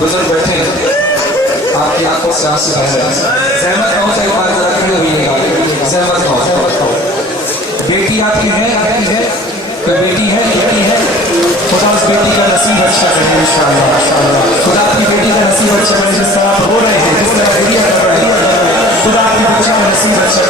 बुजुर्ग बैठे आपकी आंखों से आंसू बह रहे हैं। ज़हमत हो तो एक बार जरा खड़े होइएगा। ज़हमत हो। बेटी आपकी है कोई बेटी है खुदा उस बेटी का नसीब अच्छा करे इंशाअल्लाह। खुदा आपकी बेटी का नसीब अच्छा करे जिस तरह आप रो रहे हैं जिस तरह बेटियां कर रहे हैं खुदा आपकी बच्चा का नसीब अच्छा